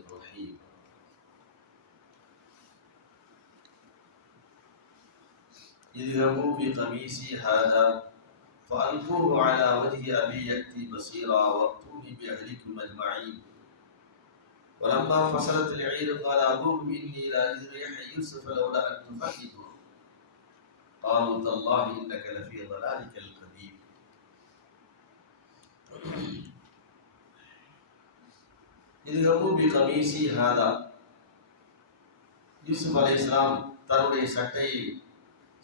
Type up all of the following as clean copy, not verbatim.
الرحيم. اذهبوا بقميصي هذا فألقوه على وجه أبي يأتي بصيرا وأتوني بأهلكم أجمعين. ولما فصلت العير قال أبوهم إني لأجد ريح يوسف لولا أن تفقدوا قالوا تالله إنك لفي ضلالك القديم. اذهبوا بقميصي هذا. யூசுப் அலைஹிஸ்ஸலாம் தன்னுடைய சட்டையை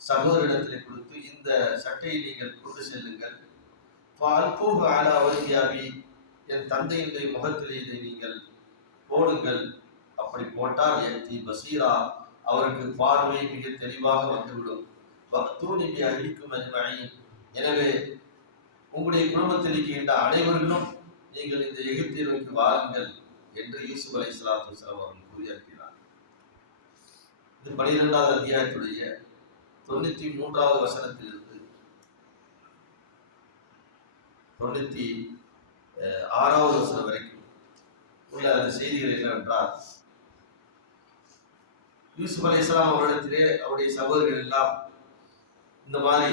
சகோதரிடத்தில் கொடுத்து, இந்த சட்டையை நீங்கள் கொண்டு செல்லுங்கள். فألقوه على وجه أبي, என் தந்தையினுடைய முகத்தில் இதை நீங்கள் போடுங்கள். அப்படி போட்டால் யத்தி பசீரா, அவருக்கு பார்வை மிக தெளிவாக வந்துவிடும். வஅத்தூனி பிஅஹ்லிக்கும் அஜ்மஈன், எனவே உங்களுடைய குடும்பத்தில் இருக்கின்ற அனைவர்களும் நீங்கள் இந்த எகிப்தை நோக்கி வாருங்கள் என்று யூசுப் அலைஹிஸ்ஸலாத்து வஸலாம் அவர்கள் கூறியிருக்கிறார். இது 12வது அத்தியாயத்துடைய 93வது வசனத்திலிருந்து 96வது வசனம் வரைக்கும் உள்ள அந்த செய்திகள் என்னவென்றால், யூசுப் அலைஹிஸ்ஸலாம் அவரிடத்திலே அவருடைய சகோதரர்கள் எல்லாம் இந்த மாதிரி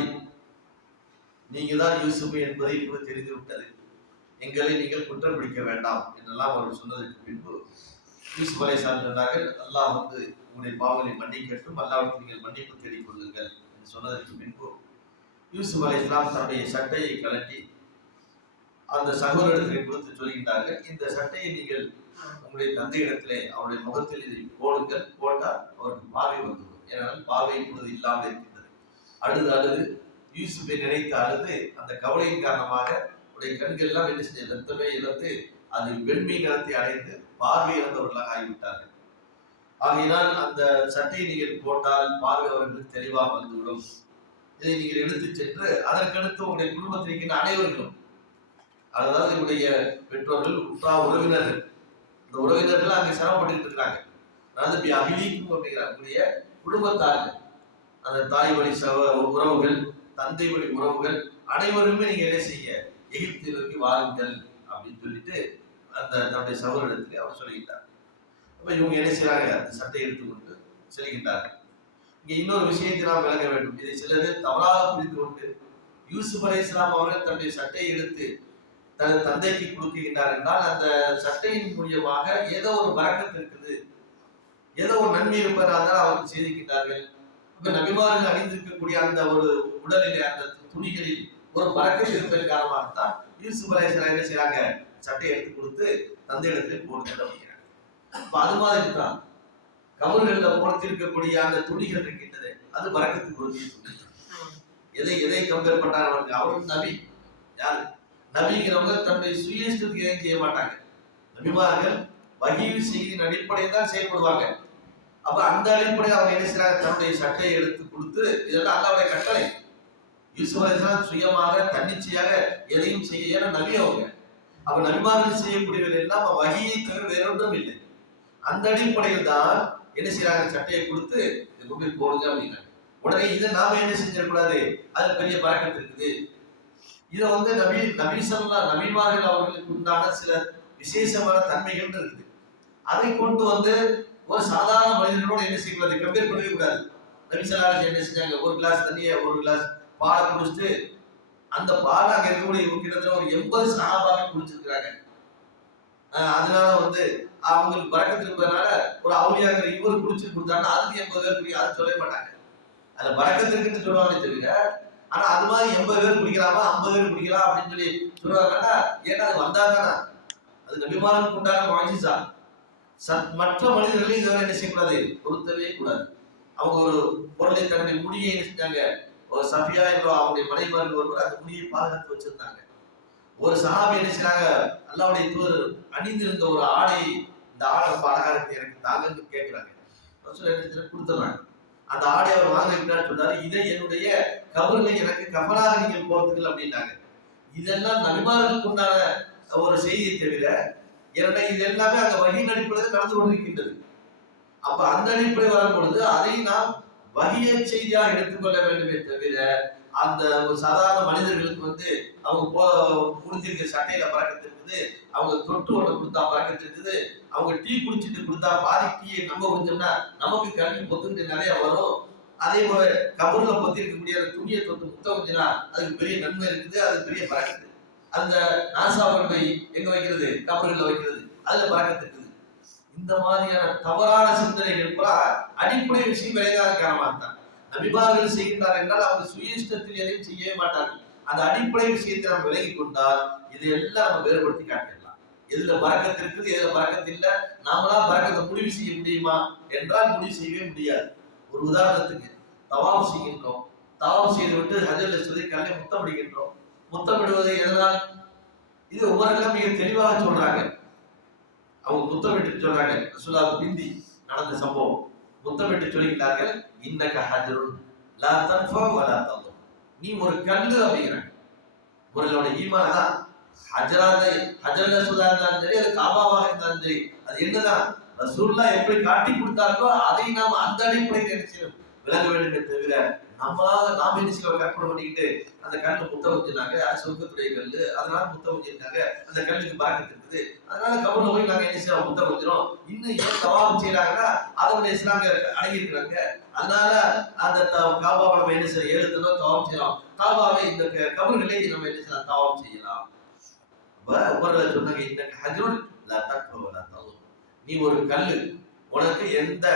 நீங்க தான் யூசுப் என்பதை இப்போது தெரிந்து விட்டது, எங்களை நீங்கள் குற்றம் பிடிக்க வேண்டாம் என்றெல்லாம் அவர்கள் சொன்னதற்கு பின்பு யூசுப் அலைஹிஸ்ஸலாம் சொன்னார்கள், அல்லாஹ் உங்களுடைய பாவங்களை மன்னிக்கட்டும், அல்லாஹ்வுக்கு நீங்கள் மன்னிப்பு தேடிக் கொள்ளுங்கள் என்று சொன்னதற்கு பின்பு யூசுப் அலைஹிஸ்ஸலாம் தன்னுடைய சட்டையை கழட்டி அந்த சகோதரத்திலே கொடுத்து சொல்கின்றார்கள், இந்த சட்டையை நீங்கள் உங்களுடைய தந்தையிடத்திலே அவருடைய முகத்தில் இதை போடுங்கள், போட்டால் அவருக்கு பார்வை வந்துவிடும். ஏனால் பார்வை இப்பொழுது இல்லாமல் இருக்கின்றது. அழுது யூசுப்பை நினைத்து அழுது அந்த கவலையின் காரணமாக அவருடைய கண்கள் எல்லாம் என்ன செஞ்ச ரத்தமே இழந்து அது வெண்மை நிறத்தை அடைந்து பார்வை இழந்தவர்களாக ஆகிவிட்டார்கள். ஆகையினால் அந்த சட்டையை நீங்கள் போட்டால் பார்வை அவர்களுக்கு தெளிவாக வந்துவிடும். இதை நீங்கள் எடுத்து சென்று அதற்கடுத்து உங்களுடைய குடும்பத்தில் இருக்கின்ற அனைவர்களும், அதாவது என்னுடைய பெற்றோர்கள், உற்றார் உறவினர்கள், இந்த உறவினர்கள் அங்கே சிரமப்பட்டு இருக்கிறாங்க. அதாவது அகிலிக்கும் அப்படிங்கிறாங்க, உங்களுடைய குடும்பத்தார்கள், அந்த தாய் வழி உறவுகள், தந்தை வழி உறவுகள் அனைவருமே நீங்க என்ன செய்ய, எகிப்தை நோக்கி வாருங்கள் அப்படின்னு சொல்லிட்டு அந்த தன்னுடைய சகோதரத்திலே அவர் சொல்லிக்கிட்டார். அப்ப இவங்க என்ன செய்யறாங்க, அந்த சட்டையை எடுத்துக்கொண்டு செல்கின்றார்கள். இங்க இன்னொரு விஷயத்தை நாம் விளங்க வேண்டும். இதை சிலர் தவறாக புரிந்து கொண்டு யூசுப் அலைஹிஸ்ஸலாம் அவர்கள் தன்னுடைய சட்டையை எடுத்து தனது தந்தைக்கு கொடுக்கின்றார் என்றால் அந்த சட்டையின் மூலியமாக ஏதோ ஒரு பரக்கத்து இருக்குது, ஏதோ ஒரு நன்மை இருப்பதாக தான் அவர்கள் செய்திருக்கிறார்கள். இப்ப நபிமார்கள் அணிந்திருக்கக்கூடிய அந்த ஒரு உடலிலே அந்த துணிகளில் ஒரு பரக்கத்து இருப்பதன் காரணமாகத்தான் யூசுப் அலைஹிஸ்ஸலாம் என்ன செய்யறாங்க, சட்டையை எடுத்து கொடுத்து தந்தையிடத்தில் போடுங்கள் அப்படிங்கிறாங்க. இப்ப அது மாதிரி தான் கபர்களில் போட்டிருக்கக்கூடிய அந்த துணிகள் இருக்கின்றது, அது பரக்கத்து பொருந்திய துணி. எதை கம்பேர் பண்றாங்க, அவரும் நபி. யாரு நபிங்கிறவங்க தன்னுடைய சுயேஷ்டத்துக்கு எதையும் செய்ய மாட்டாங்க. நபிமார்கள் வஹீ செய்தியின் அடிப்படையில் தான் செயல்படுவாங்க. அப்ப அந்த அடிப்படையில் அவங்க என்ன செய்யறாங்க, தன்னுடைய சட்டையை எடுத்து கொடுத்து, இதெல்லாம் அல்லாஹ்வுடைய கட்டளை. யூசுப் அலைஹிஸ்ஸலாம் சுயமாக தன்னிச்சையாக எதையும் செய்ய, ஏன்னா நபி அவங்க. அப்ப நபிமார்கள் செய்யக்கூடியவர்கள் எல்லாம் வஹீயை தவிர வேறொன்றும் இல்லை. அந்த அடிப்படையில் தான் என்ன செய்யறாங்க, சட்டையை கொடுத்து இதை கொண்டு போடுங்க அப்படின்னாங்க. உடனே இதை நாம என்ன செஞ்சிடக்கூடாது, அது பெரிய பரக்கத்து இருக்குது, இதை நபிமார்கள் அவர்களுக்கு உண்டான சில விசேஷமான தன்மைகள் இருக்குது, அதை கொண்டு ஒரு சாதாரண மனிதர்களோடு என்ன செய்யக்கூடாது, கம்பேர் பண்ணவே கூடாது. நபி ஸல்லல்லாஹு அலைஹி வஸல்லம் என்ன செஞ்சாங்க, ஒரு கிளாஸ் தண்ணியை ஒரு கிளாஸ் பாலை குடிச்சிட்டு அந்த பால் அங்க இருக்கக்கூடிய கிட்டத்தட்ட ஒரு 80 சஹாபாக்கள் குடிச்சிருக்கிறாங்க. அதனால அவங்களுக்கு பரக்கத்து இருப்பதனால ஒரு அவுலியாங்கிற இவர் குடிச்சு கொடுத்தாங்கன்னா அதுக்கு 80 பேர் குடிக்க, அது சொல்லவே மாட்டாங்க. அதுல பரக்கத்து இருக்குன்னு சொல்லுவாங்களே தவிர, ஆனா அது மாதிரி 80 பேர் குடிக்கலாமா 50 பேர் குடிக்கலாம் அப்படின்னு சொல்லி சொல்லுவாங்கன்னா, ஏன்னா அது வந்தாங்கன்னா அது நபிமார்களுக்கு உண்டான முஅஜிஸா. மற்ற மனிதர்களையும் இதெல்லாம் என்ன செய்யக்கூடாது, பொருத்தவே கூடாது. அவங்க ஒரு பொருளை தன்னுடைய முடியை என்ன செஞ்சாங்க, ஒரு சஃபியா என்ற அவங்களுடைய மனைவிமார்கள் ஒருவர் அந்த முடியை பாதுகாத்து வச்சிருந்தாங்க. ஒரு சஹாபி என்ன செய்யறாங்க, அல்லாஹ்வுடைய தூதர் அணிந்திருந்த ஒரு ஆடை, இந்த ஆடை ரொம்ப அழகா இருக்கு எனக்கு தாங்கன்னு கேட்கிறாங்க. ரசூல் என்ன கொடுத்துறாங்க. அந்த ஆடை அவர் வாங்கிக்கிறான்னு சொல்றாரு, இதை என்னுடைய கபரில் எனக்கு கஃபனாக நீங்கள் போர்த்துங்கள் அப்படின்னாங்க. இதெல்லாம் நபிமார்களுக்கு உண்டான ஒரு செய்தியை தவிர, ஏன்னா இது எல்லாமே அந்த வஹீயின் அடிப்படையில் நடந்து கொண்டிருக்கின்றது. அப்ப அந்த அடிப்படை வரும் பொழுது அதை நாம் வஹீய செய்தியாக எடுத்துக்கொள்ள வேண்டுமே தவிர, அந்த ஒரு சாதாரண மனிதர்களுக்கு அவங்க புரிஞ்சிருக்க சட்டையில பறக்கத்திற்கு இருக்குது, அவங்க தொட்டு ஒன்று கொடுத்தா பறக்கத்து இருக்குது, அவங்க டீ குடிச்சிட்டு கொடுத்தா பாதி டீயை நம்ம குடிச்சோம்னா நமக்கு கல்வி பொத்துக்கிட்டு நிறைய வரும். அதே போல கபூர்ல பொத்தி இருக்கக்கூடிய அந்த துணியை தொட்டு முத்தம் வச்சுனா அதுக்கு பெரிய நன்மை இருக்குது, அது பெரிய பறக்கத்து. அந்த நாசாவை போய் எங்க வைக்கிறது, கபூர்ல வைக்கிறது, அதுல பறக்கத்து இருக்குது. இந்த மாதிரியான தவறான சிந்தனைகள் கூட அடிப்படை விஷயம் விளையாத காரணமாக தான் நபிமார்கள் செய்கின்றார் என்றால் அவங்க சுய இஷ்டத்தில் எதையும் செய்யவே மாட்டார்கள். அந்த அடிப்படை விஷயத்தை நம்ம விலகி கொண்டால் இது எல்லாம் நம்ம வேறுபடுத்தி காட்டிடலாம். எதுல பறக்கத்து இருக்குது, எதுல பறக்கத்து இல்லை, நாமளா பறக்கத்தை முடிவு செய்ய முடியுமா என்றால் முடிவு செய்யவே முடியாது. ஒரு உதாரணத்துக்கு தவாப் செய்கின்றோம், தவாப் செய்து விட்டு ஹஜ்ஜல் அஸ்வதை கல்லை முத்தமிடுகின்றோம். முத்தமிடுவதை எதனால்? இது ஒவ்வொருவரும் மிக தெளிவாக சொல்றாங்க. அவங்க முத்தமிட்டு சொல்றாங்க, ரசூலுல்லாஹ் பிந்தி நடந்த சம்பவம். முத்தமிட்டு சொல்கிறார்கள், இன்னக ஹஜ்ருன் லா தன்ஃபா வலா ததுர். நீ ஒரு கல்லு அப்படிங்கிறாங்க. உங்களோட ஈமான் தான் ஹஜ்ரல் அஸ்வதா இருந்தாலும் சரி, அது காபாவாக இருந்தாலும் சரி, அது என்னதான் ரசூலுல்லாஹ் எப்படி காட்டி கொடுத்தார்களோ அதை நாம் அந்த அடிப்படையில் நினைச்சு விளங்க வேண்டுமே தவிர நாம என்ன செய்ய கற்பனை பண்ணிக்கிட்டு அந்த கல்லு முத்தம் வச்சிருந்தாங்க, அது சொர்க்கத்துடைய கல்லு, அதனால முத்தம் வச்சிருக்காங்க, அந்த கல்லுக்கு பறக்கத்து இருக்குது, அதனால கபூர்ல போய் நாங்க என்ன செய்யறோம், முத்தம் வச்சிரும். இன்னும் ஏன் தவாப் செய்யறாங்கன்னா அதனுடைய இஸ்லாங்க அடங்கி இருக்கிறாங்க. அதனால அந்த காபாவை நம்ம என்ன செய்யறோம், 7 தடவை தவாப் செய்யலாம். காபாவை இந்த கபூர்களே நம்ம என்ன செய்யலாம், தவாப் செய்யலாம். உமர்ல சொன்னாங்க, இந்த ஹஜ்ருன் லா தக்ஃபு வலா ததுர். நீ ஒரு கல்லு, உனக்கு எந்த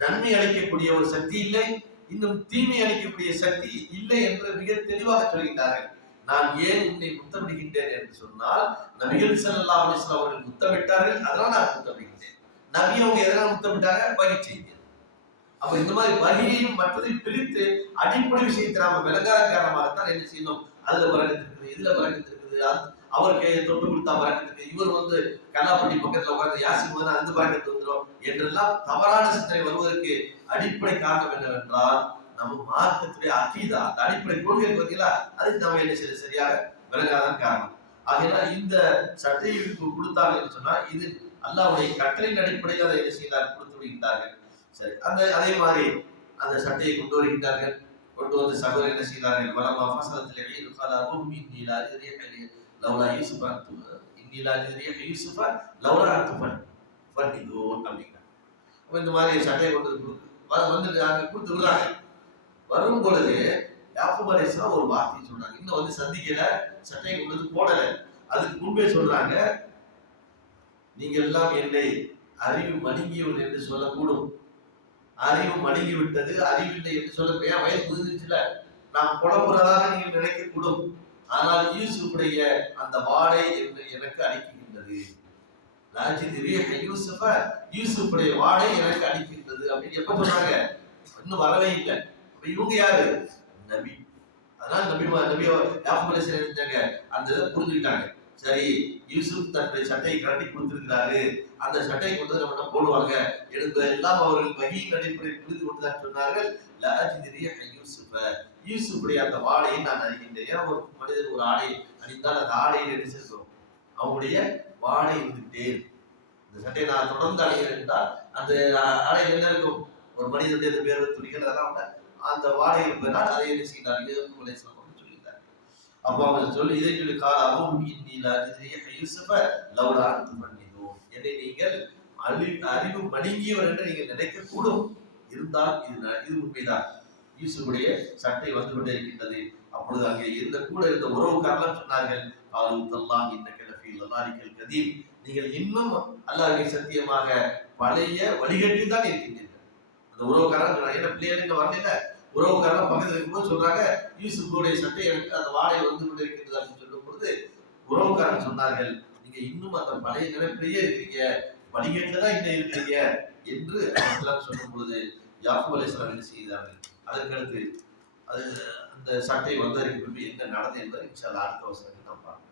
நன்மை அளிக்கக்கூடிய ஒரு சக்தி இல்லை, இன்னும் தீமை அளிக்கக்கூடிய சக்தி இல்லை என்று மிக தெளிவாக சொல்கிறார்கள். நான் ஏன் உன்னை முத்தமிடுகின்றேன் என்று சொன்னால், நபிகள் ஸல்லல்லாஹு அலைஹி வஸல்லம் அவர்கள் முத்தமிட்டார்கள், அதனால நான் முத்தமிடுகின்றேன். நபி அவங்க எதனால் முத்தமிட்டாங்க, வஹி செய்தி. அப்ப இந்த மாதிரி வஹியையும் மற்றதையும் பிரித்து அடிப்படை விஷயத்தை நாம விளங்காத காரணமாகத்தான் என்ன செய்யணும், அதுல பறக்கத்து இருக்குது, இதுல பறக்கத்து இருக்குது, அவருக்கு தொட்டு கொடுத்தா பறக்கத்துக்கு, இவர் கல்லாப்பட்டி பக்கத்துல உட்கார்ந்து யாசின் போது அந்த பறக்கத்து வந்துடும் என்றெல்லாம் தவறான சிந்தனை வருவதற்கு அடிப்படை காரணம் என்னவென்றால், நம்ம மார்க்கத்துடைய அகீதா, அந்த அடிப்படை கொள்கை பார்த்தீங்களா, அதுக்கு நம்ம என்ன செய்ய சரியாக விளங்காதான் காரணம். ஆகையால் இந்த சட்டையை கொடுத்தாங்க என்று சொன்னா இது அல்லாஹ்வுடைய கட்டளையின் அடிப்படையில் அதை என்ன செய்தார், கொடுத்து விடுகின்றார்கள். சரி, அதே மாதிரி அந்த சட்டையை கொண்டு வருகின்றார்கள். கொண்டு வந்து சகோதரர் என்ன செய்தார்கள், வலமா ஃபஸலத்தில் ஈது கலா உம்மி நீலா ரிஹலி லவ்லா யூசுஃப இன்னிலா யூசுஃப லவ்லா அன்துஃபன் ஃபன்னிதூன் அப்படிங்கிறாங்க. இந்த மாதிரி சட்டையை கொண்டு வந்து அங்க கொடுத்து விடுறாங்க. வரும் பொழுது யாக்கூப் அலைஹிஸ்ஸலாம் ஒரு வார்த்தை சொல்றாங்க, இன்னும் சந்திக்கல, சட்டையை கொண்டு வந்து போடல, அதுக்கு முன்பே சொல்றாங்க, நீங்க எல்லாம் என்னை அறிவு மணிங்கியவர்கள் என்று சொல்லக்கூடும். அறிவு மணிங்கி விட்டது, அறிவில்லை என்று சொல்ல வயது முதிர்ந்துச்சுல, நான் புலம்புறதாக நீங்கள் நினைக்கக்கூடும். ஆனால் யூசுஃபுடைய அந்த வாடை என்று எனக்கு அளிக்கின்றது. யூசுஃபுடைய வாடை எனக்கு அளிக்கின்றது அப்படின்னு எப்ப சொல்றாங்க, இன்னும் வரவே இல்லை. இவங்க யாரு, நபி. அதனால நபி யாக்கூப் அலைஹிஸ்ஸலாம் நினைச்சாங்க, அந்த இதை புரிஞ்சுக்கிட்டாங்க. சரி, யூசுப் தன்னுடைய சட்டையை கட்டி கொடுத்திருக்கிறாரு, அந்த சட்டையை கொண்டு நம்ம போடுவாங்க எல்லாம் அவர்கள் வஹியின் அடிப்படையில் புரிந்து கொண்டுதான் சொன்னார்கள். யூசுஃபுடைய அந்த வாடையை நான் அறிகின்றேன். ஏன்னா ஒரு மனிதன் ஒரு ஆடை அணிந்தால் அந்த ஆடையை நினைச்சிருக்கிறோம், அவங்களுடைய வாடை இருந்துட்டே. இந்த சட்டையை நான் தொடர்ந்து அணிகிறேன் என்றால் அந்த ஆடையில் என்ன இருக்கும், ஒரு மனிதனுடைய வேர்வை துணிகள் அதெல்லாம் அந்த வாடை இருப்பதனால் அதை என்ன செய்கிறார்கள் சொல்லியிருந்தார். அப்போ அவங்க சொல்லி இதை சொல்லி காலாவும் என்னை நீங்கள் அறிவு மணிங்கியவர் என்று நீங்கள் நினைக்க கூடும். இருந்தால் இது உண்மைதான். யூசுஃபுடைய சட்டை வந்து கொண்டே இருக்கின்றது. அப்பொழுது அங்கே கூட இருந்த உறவுக்காரர்கள் சொன்னார்கள், நீங்கள் இன்னும் அல்லாஹ்வை சத்தியமாக பழைய வழிகட்டில் தான் இருக்கின்றீர்கள். அந்த உறவுக்காரன் சொன்னாங்க, என்ன பிள்ளைகள் இங்க வரல, உறவுக்காரன் பக்கத்தில் இருக்கும்போது சொல்றாங்க, யூசுஃபுடைய சட்டை எனக்கு அந்த வாடை வந்து கொண்டு இருக்கின்றது அப்படின்னு சொல்லும் பொழுது உறவுக்காரன் சொன்னார்கள், நீங்க இன்னும் அந்த பழைய நிலைப்பிலேயே இருக்கீங்க, வழிகேட்டில் தான் இன்னும் இருக்கீங்க என்று அவர்கள் சொல்லும் பொழுது யாக்கூப் அலைஹிஸ்ஸலாம் என்ன செய்தார்கள். அதற்கடுத்து அந்த சட்டை வந்ததற்கு பின்பு என்ன நடந்தது என்பதை இன்ஷா அல்லாஹ் அடுத்த வசனத்தில் நாம் பார்ப்போம்.